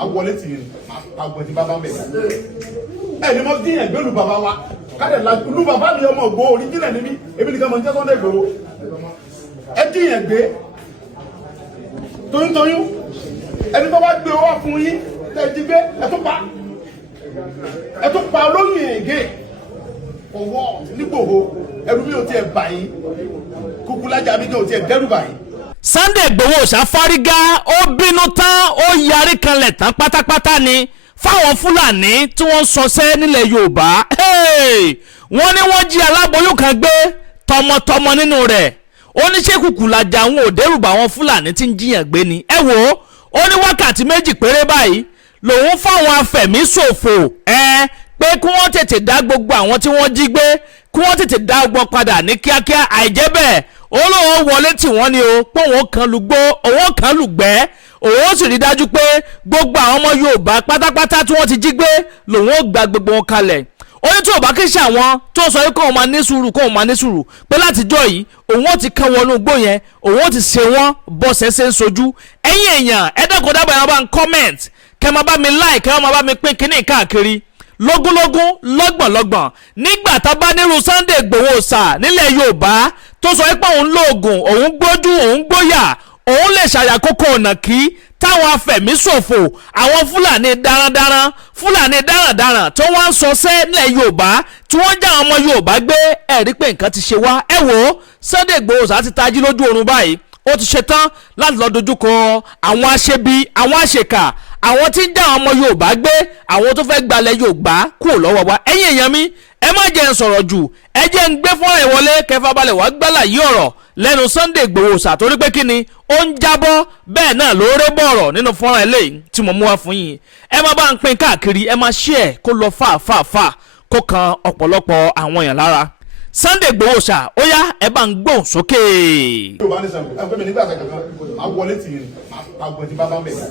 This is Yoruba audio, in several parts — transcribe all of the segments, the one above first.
I wọlé tì í àgbọn tí bàbá mẹ́ta ẹ ní mo dín ẹgbẹ́ lu bàbá wa káde la lu bàbá mi ọmọ ògbó oríjìnà níbí ebi nìkan mọ̀ ní Sunday Igboho ẹ dín ẹgbẹ́ toyúntoyún ẹni tó bá gbé owó fún yín tẹ̀ jí gbé ẹ tó pa olóyìn ẹ̀gẹ́ ọwọ́ nígbòho ẹrú mi ò tiẹ̀ bà yín Kúkúlájà mi kò tiẹ̀ dẹ́rù bà yín. Sunday Igboho ṣàfárígá ó bínú tán ó yarí kanlẹ̀ tán pátápátá ni fáwọn Fúlàní tí wọ́n ń ṣọṣẹ́ nílẹ̀ Yorùbá wọ́n ní wọ́n jí aláboyún kan gbé tọmọtọmọ nínú rẹ̀ ó ní ṣé Kúkúlájà àwọn ò dẹ́rùbà àwọn Fúlàní tí ń jiyàn gbé ni ẹ wò ó ní wákàtí méjì péré báyìí lòun fáwọn afẹ̀míṣòfò pé kí wọ́n tètè dá gbogbo àwọn tí wọ́n jí gbé kí wọ́n tètè dá gbọ́ padà ní kíákíá àìjẹ́ bẹ́ẹ̀ olóhùn wọlé tí wọ́n ní o pé òun kan lùgbó òun kan lùgbẹ́ òun sì rí dájú pé gbogbo àwọn ọmọ Yorùbá pátápátá tí wọ́n ti jí gbé lòun ó gba gbogbo wọn kalẹ̀ ó ní tí ò bá kí ṣe àwọn tó sọ pé kóun máa ní sùúrù pé látijọ́ yìí òun ó ti kán wọnú igbó yẹn òun ó ti ṣe wọ́n bọ́sẹ̀ ṣe ń sojú ẹ̀yin èèyàn ẹ̀dẹ́kọ̀ dábàá yẹn bá ń comment kẹ́ máa bá mi like kẹ́ máa bá mi pín kínní káàkiri lógúnlógún lọ́gbọ̀nlọ́gbọ̀n nígbà tá a bá nírú Sunday Igboho sà nílẹ̀ Yorùbá tó sọ pé òun lóògùn òun gbójú òun gbóyà òun lè ṣàyàkókò ọ̀nà kí táwọn afẹ̀míṣòfò àwọn Fúlàní darandaran Fúlàní darandaran tó wá ń sọṣẹ́ nílẹ̀ Yorùbá tí wọ́n já àwọn ọmọ Yorùbá gbé ẹ̀rí pé nǹkan ti ṣe wá ẹ wò ó Sunday Igboho sà ti tají lójú oorun báyìí ó ti ṣetán láti lọ dojúkọ àwọn aṣebi àwọn àṣekà àwọn tí ń dá àwọn ọmọ Yorùbá gbé àwọn tó fẹ́ gbalẹ̀ Yorùbá kúrò lọ́wọ́ wa ẹ̀yin èèyàn mi ẹ má jẹ́ ń sọ̀rọ̀ jù ẹ jẹ́ ń gbé fọ́nrán ìwọlé kẹfà balẹ̀ wá gbálà yí ọ̀rọ̀ lẹ́nu Sunday Igboho ṣàtórí pé kí ni ó ń jábọ́ bẹ́ẹ̀ náà ló rẹ́ bọ̀rọ̀ nínú fọ́nrán eléyìí tí mo mú wá fún yín ẹ má bá ń pín káàkiri ẹ má share kó lọ fà kó kan ọ̀pọ̀lọpọ̀ àwọn èèyàn lára Sunday Igboho ṣá ó yá ẹ bá ń gbóhùn sókè. Yorùbá ní sẹ́wọ̀n ẹ gbẹ́mi nígbà kankan máa wọlé tì í àgbọn tí bàbá mẹ́ta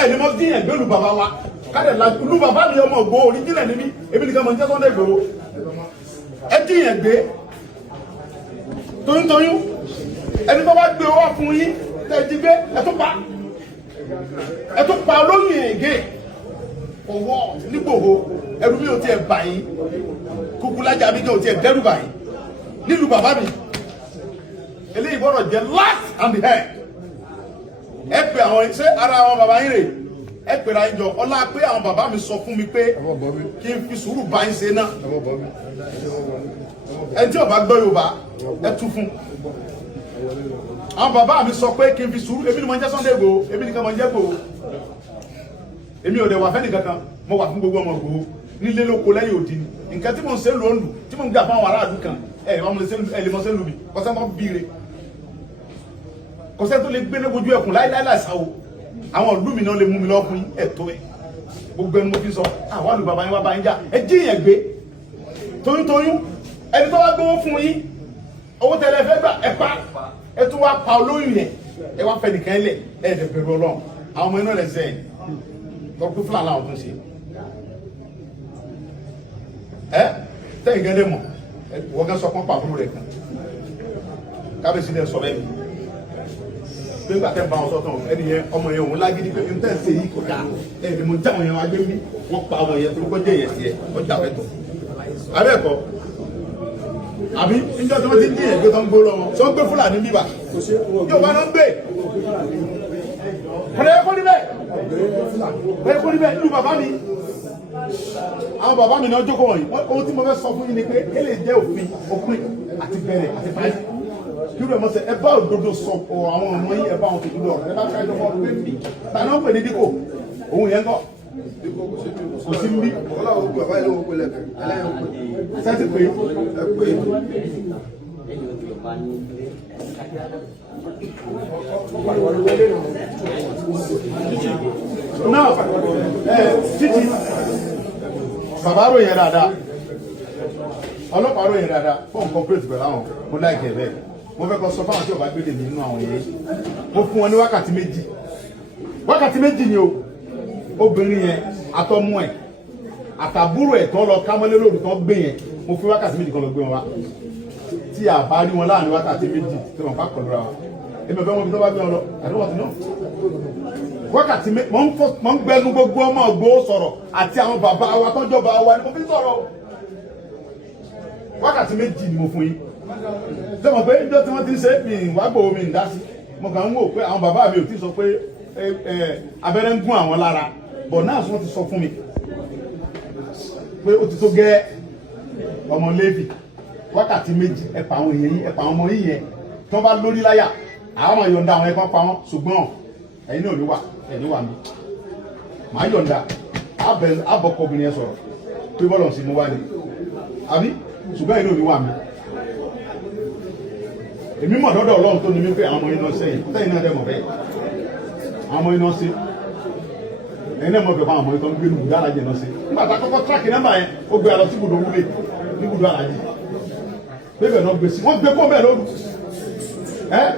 ẹ ní mo dín ẹgbẹ́ lu bàbá wa káde la lu bàbá mi ọmọ ògbó oríjìnà níbí ebi nìkan mọ̀ ní Sunday Igboho ẹ dín ẹgbẹ́ toyúntoyún ẹni tó bá gbé owó fún yín tẹ̀ jí gbé ẹ tó pa olóyìn ẹ̀gẹ́ ọwọ́ nígbòho ẹrú mi ò tiẹ̀ bà yín Kúkúlájà mi kò tiẹ̀ dẹ́rù bà yín nílùú bàbá mi eléyìí gbọ́dọ̀ jẹ́ last and the head ẹ pè àwọn ṣé ara àwọn bàbá yín rè ẹ pèrè àyíjọ ọlá pé àwọn bàbá mi sọ fún mi pé kí n fi sùúrù bá yín ṣe náà ẹ tí ó bá gbọ́ Yorùbá ẹ tú fún àwọn bàbá mi sọ pé kí n fi sùúrù èmi ni mo ń jẹ́ Sunday Igboho èmi nìkan mo ń jẹ́ Igboho èmi ò dẹ̀ wà fẹ́ni kankan mo wà fún gbogbo ọmọ Igboho nílé lóko lẹ́yìn òdì ni nǹkan tí mo ń ṣe lóńdù tí mo ń gbà fún àwọn aráàlú kan ẹ lè mọ sẹ́nu mi kọ́sẹ́ mọ́ bíire kọ́sẹ́ tó lè gbé ní ojú ẹkùn láíláí láìsáwò àwọn ìlú mi náà lè mú mi lọ́ọ́ fún ẹ̀tọ́ ẹ̀ gbogbo ẹni mo fi sọ àwọn àlù bàbá yín wá bá yín jà ẹ jí yẹn gbé toyúntoyún ẹni tó wá gbówó fún yín owó tẹ́lẹ̀ fẹ́ gbà ẹ pa ẹ tún wá pa olóyún yẹn ẹ wá fẹ́ nìkan lẹ̀ ẹ dẹ̀ bẹ̀rù Ọlọ́run àwọn ọmọ inú rẹ̀ sẹ́yìn tọ́kú Fúlàní àwọn tó ń ṣe tẹ́yìn gẹ́gẹ́ mọ̀ wọ́n gẹ́ sọ pọ́n pàbúrò rẹ̀ kan kábíyèsí dẹ̀ sọ bẹ́ẹ̀ pé gbà tẹ́ ń bá wọn sọ́tàn ẹni yẹn ọmọ yẹn òun lágídí pé n tẹ́ ń ṣe yìí kò dáa ẹni mo já wọn yẹn wá gbé mi wọ́n pa àwọn yẹn tó kọ́ jẹ́ yẹn tiẹ̀ wọ́n jà wẹ́tọ̀ abẹ́ẹ̀kọ́ àbí níjọ́ tí wọ́n ti ń dín ẹ̀gbẹ́ tó ń gbó lọ́wọ́ tí wọ́n gbé Fúlàní bíbà yóò bá náà ń gbé kọ̀dọ̀ ẹ̀kọ́ níbẹ̀ ẹ̀kọ́ níbẹ̀ nínú bàbá mi àwọn bàbá mi náà jókòó wọ̀nyí ohun tí mo fẹ́ sọ fún yín ni pé kí lè jẹ́ òpin àti bẹ̀rẹ̀ àti parí kí ló mọ̀ sẹ́ ẹ bá òdodo sọ àwọn ọmọ yín ẹ bá wọn tòjú lọ ẹ bá fẹ́ lọ́wọ́ pé mi tani wọ́n pè ní díkò òun yẹn kọ́ kò sí ń bí sẹ́tì pé ẹ pé náà títí bàbá ròyìn dáadáa ọlọ́pàá ròyìn dáadáa fún corporate pẹ̀lú àwọn mo láìkẹ́ bẹ́ẹ̀ mo fẹ́ kọ́ sọ fáwọn tí ò bá gbé dèmí nínú àwọn yẹn mo fún wọn ní wákàtí méjì ni o obìnrin yẹn àtọmú ẹ̀ àtàbúrò ẹ̀ tó lọ kámọ́lé lóru tó gbé yẹn mo fi wákàtí méjì kan lọ gbé wọn wá tí a bá rí wọn láàrin wákàtí méjì tí wọn bá kọlu ra wọn èmi ò fẹ́ wọn bí tó bá gbé wọn lọ I don't want to know. wákàtí mọ̀ ń gbẹnu gbogbo ọmọ Ìgbòho sọ̀rọ̀ àti àwọn bàbá wa tọ́jọ́ bá wa ni mo fi sọ̀rọ̀ wákàtí méjì ni mo fún yín ṣé mo pé ìjọ tí wọ́n ti ń ṣe mi wá Ìgbòho mi ń dá sí mo kàn ń wò pé àwọn bàbá mi ò tí sọ pé abẹ́rẹ́ ń gún àwọn lára bọ̀ náà wọ́n ti sọ fún mi pé ó ti tó gẹ́ ọmọ Léfì wákàtí méjì ẹ̀pà àwọn èèyàn yìí ẹ̀pà àwọn ọmọ yìí yẹn tí wọ́n bá lórí láyà àwọn ọmọ yọ̀ǹda àwọn ẹ̀kọ́ pa wọn ṣùgbọ́n ẹ̀yin náà ló wà ẹ̀yin wà mí màá yọ̀ǹda àbọ̀kọ̀bìnrin yẹn sọ̀rọ̀ pé bọ́lọ̀ sí mo wá ní àbí ṣùgbọ́n ẹ̀yin náà ló wà mí èmi mọ̀ dọ́dọ̀ Ọlọ́run tó ní mí pé àwọn ọmọ yìí náà sẹ́yìn sẹ́yìn náà dẹ̀ mọ̀ bẹ́ẹ̀ àwọn ọmọ yìí náà ṣe ẹ̀yin náà mọ̀ bẹ́ẹ̀ fún àwọn ọmọ yìí tó ń gbé ní ibùdó alájẹ náà ṣe nígbà tá a kọ́kọ́ tíráàkì nọ́mbà yẹn ó gbé alọ sí ibùdó wúlé ní ibùdó alájẹ bẹ́ẹ̀ náà gbé sí wọ́n gbé kó bẹ́ẹ̀ lóru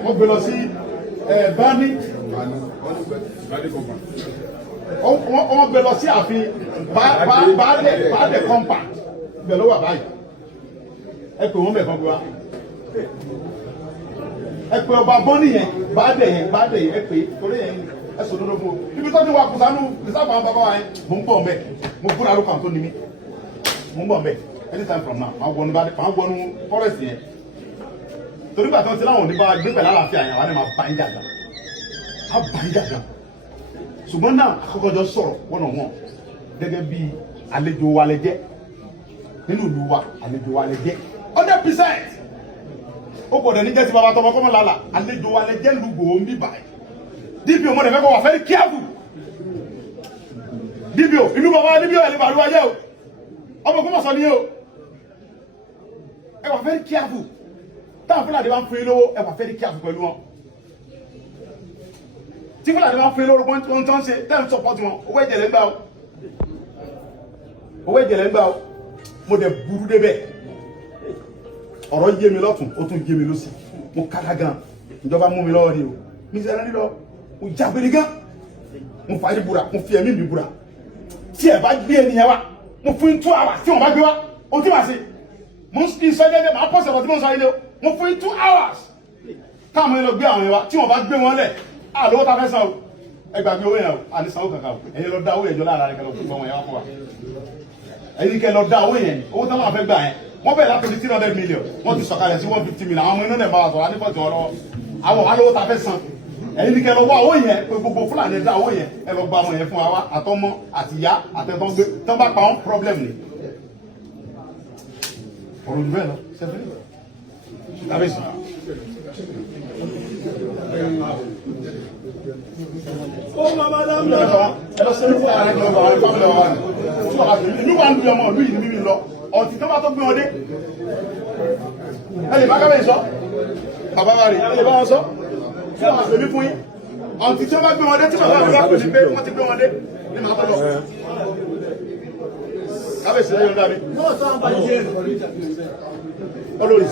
wọ́n gbé lọ sí bani wọ́n gbé lọ sí ààfin baálẹ̀ compact bẹ́ẹ̀ ló wà báyìí ẹ pè wọ́n bẹ̀ kan gbé wa ẹ pè ọba bọ́ọ̀nì yẹn baálẹ̀ yẹn ẹ pè torí yẹn ẹ sọ dúró fún o ibi tó ti wà kùsánú ìsáfà àwọn bàbá wa yẹn mò ń bọ̀ mbẹ mo fúnra ló kàn tó ní mi mò ń bọ̀ mbẹ anytime from now máa wọnú forest yẹn torí bàtà wọn ti láwọn oníbà gbé pẹ̀lú àlàáfíà yẹn àwọn ẹ̀ máa bá ń jàgbá á bá ń jàgbá ṣùgbọ́n náà àkọ́kọ́jọ sọ̀rọ̀ wọ́nà wọn gẹ́gẹ́ bí àlejò wa lẹ jẹ́ nínú ìlú wa àlejò wa lẹ jẹ́ 100% ó gbọ́dọ̀ ní jẹ́ ti bàbá tọmọ kọ́mọ lálà àlejò wa lẹ jẹ́ lùgbò ń bí báyìí DPO mo dẹ̀ fẹ́ kọ́ wà very careful DPO ìlú bàbá DPO ẹ̀ lè bàrú wáyé o ọmọ kọ́mọ sọ ní o ẹ wà very careful táwọn Fúlàní bá ń fún yín lówó ẹ wà very careful pẹ̀lú wọn tí Fúlàní bá ń fún yín lówó ohun tó ń ṣe tẹ́ ń support wọn owó ẹ̀jẹ̀ lẹ́ ń gbà o owó ẹ̀jẹ̀ lẹ́ ń gbà o mo dẹ̀ burú débẹ̀ ọ̀rọ̀ yé mi lọ́tún ó tún yé mi lọ́sì mo kára gan ìjọba mú mi lọ́wọ́ ni o mi sẹ́ra nílọ mo jágbére gan mo fàáyé búra mo fi ẹ̀mí mi búra tí ẹ bá gbé ènìyàn wa mo fún 2 hours tí wọ́n bá gbé wa o tí ma ṣe mo ń sọ gẹ́gẹ́ máa pọ̀ sẹ̀rọ̀ tí mo ń sọ ilé o mo fún 2 hours táwọn ẹlọ gbé àwọn yẹn wa tí wọ́n bá gbé wọn lẹ̀ àlówó ta fẹ́ san o ẹgbàgbé owó yẹn o àní sanwó kankan o ẹ̀yin lọ dá owó yẹn jọ lára rẹ̀ kẹlọ fún ọmọ yẹn wá fún wa ẹ̀yin kẹ lọ dá owó yẹn owó táwọn afẹ́ gbà yẹn wọ́n bẹ̀rẹ̀ láti 300 million wọ́n ti sọ̀kalẹ̀ sí 150 million àwọn ọmọ iná náà bá wà sọ̀rọ̀ anífọ̀tì wọn lọ́wọ́ àwọn alówó ta fẹ́ san ẹ̀yin ní kẹ lọ wá owó yẹn pé gbogbo Fúlàní dá owó yẹn ẹ lọ gba ọmọ yẹn fún wa àtọmọ àtìyá àtẹtọ́ gbé tán bá pa wọn problem ni ọ̀rọ̀ ìlú bẹ́ẹ̀ lọ sẹ́fẹ́ kábíyèsí. ó máa bá dáhùn lọ ẹ lọ sẹ́yìn fún ààrẹ kan àwọn ìfọwọ́lẹ̀ wa ni ìlú wa ń lu ọmọ ìlú yìí mímí lọ ọtí tó bá tó gbé wọn dé ẹ lè bá kábíyèsí sọ bàbá wa rè ẹ lè bá wọn sọ fún àwọn àgbèmí fún yín ọtí tó bá gbé wọn dé tí bàbá mi bá pè ní pé wọ́n ti gbé wọn dé ní màá tọ́ lọ kábíyèsí lẹ́yìn ọ̀dà mi. Olórí.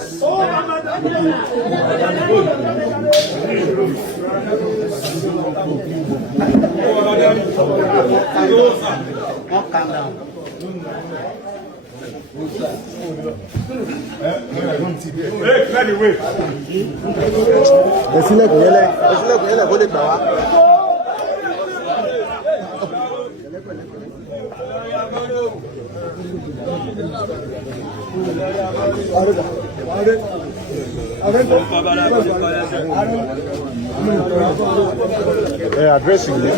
Ẹ̀sílẹ̀kùn yẹlẹ̀ kó lè gbà wá. Addressing you.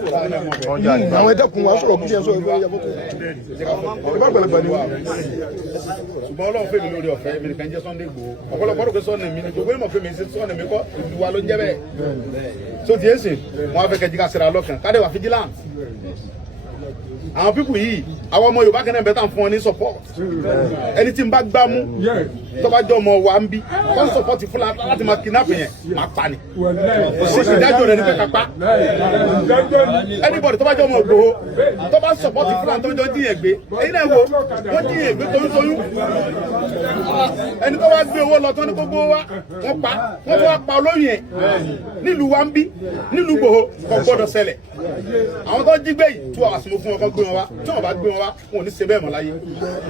Àwọn ẹ̀dẹ́kun wa sọ̀rọ̀ bíi ẹ̀sọ́ ìgbà yàgò tó. Ìbá gbẹ̀lẹ̀gbà ni wa. Ṣùgbọ́n Ọlọ́run fèmí lórí ọ̀fẹ́ mi nìkan jẹ́ Sunday Igboho. Ọ̀pọ̀lọpọ̀ rò pé sọ́ọ̀nì mi ni gbogbo ìmọ̀ fèmí sí sọ́ọ̀nì mi kọ́ ìlú wa ló ń jẹ́ bẹ́ẹ̀. So ti ẹ̀sìn wọn á fẹ́ kẹ́jí ká sẹ́ra lọ́kàn ká dẹ̀ wà vigilant. Àwọn pípù yìí àwọn ọmọ Yorùbá kẹ́nẹ́ bẹ́ẹ̀ tàn fún wọn ní support. Ẹni tí ń bá gbá mú tó bá jẹ́ ọmọ wa ń bí tó ń sọpọ́tì fúlàní láti máa kidnap yẹn máa pa ni ìdájọ́ rẹ̀ ní pé kápá anybody tó bá jẹ́ ọmọ Ìgbòho tó bá sọpọ́tì fúlàní tó ń jọ jíyàn gbé èyí náà wo wọ́n jíyàn gbé toyúntoyún ẹni tó wá gbé owó lọ tán ní gbogbo wa wọ́n fẹ́ wá pa olóyìn ẹ̀ nílùú wa ń bí nílùú Ìgbòho kò gbọ́dọ̀ ṣẹlẹ̀ àwọn tó jí gbé yìí 2 hours mo fún wọn kó gbé wọn wá tí wọn bá gbé wọn wá wọn ò ní ṣe bẹ́ẹ̀ mọ́ láyé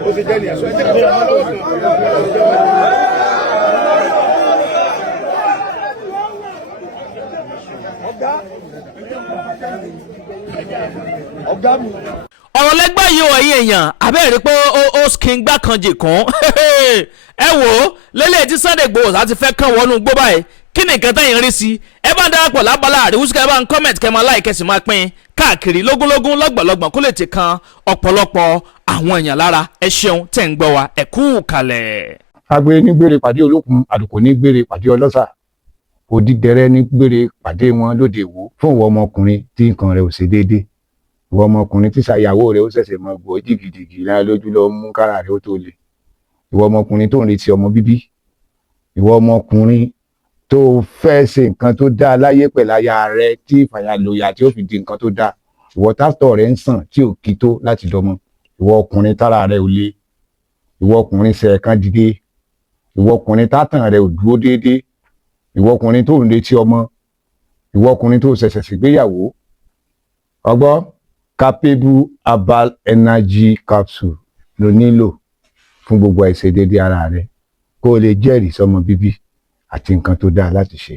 ó ti jẹ́ ní ẹ̀sọ́ ẹ̀ jẹ́ ká fún wọn lọ́wọ́ kan. ọ̀rọ̀ lẹ́gbẹ́ yìí wọ̀ ẹ̀yìn èèyàn abẹ́rẹ́ pé ó skin gbá kan jì kún ẹ wò ó lélẹ̀ tí Sunday Igboho láti fẹ́ kàn wọnú gbó báyìí kí ni nǹkan tẹ́yìn rí sí ẹ bá ń darapọ̀ lábala àríwúsíkà ẹ bá ń comment kẹ́ máa like kẹ́sì máa pín káàkiri lógúnlógún lọ́gbọ̀lọ́gbọ̀n kó lè ti kan ọ̀pọ̀lọpọ̀ àwọn èèyàn lára ẹ ṣeun tẹ̀ ń gbọ́ wa ẹ kú kalẹ̀. agbe ní gbére pàdé olókun àdùkò ní gbére pàdé ọlọ́sà òdìdẹrẹ́ ní gbére pàdé wọn lóde ìwò fún ìwọ ọmọkùnrin tí nǹkan rẹ̀ ò ṣe déédéé ìwọ ọmọkùnrin tí ṣàyàwó rẹ̀ ó ṣẹ̀ṣẹ̀ mọ gbọ́ jìgìjìgì lára lójú lọ mú kára rẹ̀ ó tó le ìwọ ọmọkùnrin tó ń retí ọmọ bíbí ìwọ ọmọkùnrin tó fẹ́ ṣe nǹkan tó dáa láyé pẹ̀lú aya rẹ̀ tí ìfàyàlòyà tí ó fi di nǹkan tó dáa ìwọ tásítọ̀ rẹ̀ ń sàn tí ò kí tó láti dọmọ ìwọ ọkùnrin tára rẹ̀ ò le ìwọ ọkùnrin ṣe ẹ̀kan dìde ìwọ ọkùnrin tátàn rẹ̀ ò dúró déédéé ìwọ ọkùnrin tó ń retí ọmọ ìwọ ọkùnrin tó ṣẹ̀ṣẹ̀ ṣègbéyàwó ọgbọ́ capable herbal energy capsule ló nílò fún gbogbo àìṣedéédé ara rẹ̀ kó o lè jẹ́rìí sọmọ bíbí àti nǹkan tó dáa láti ṣe.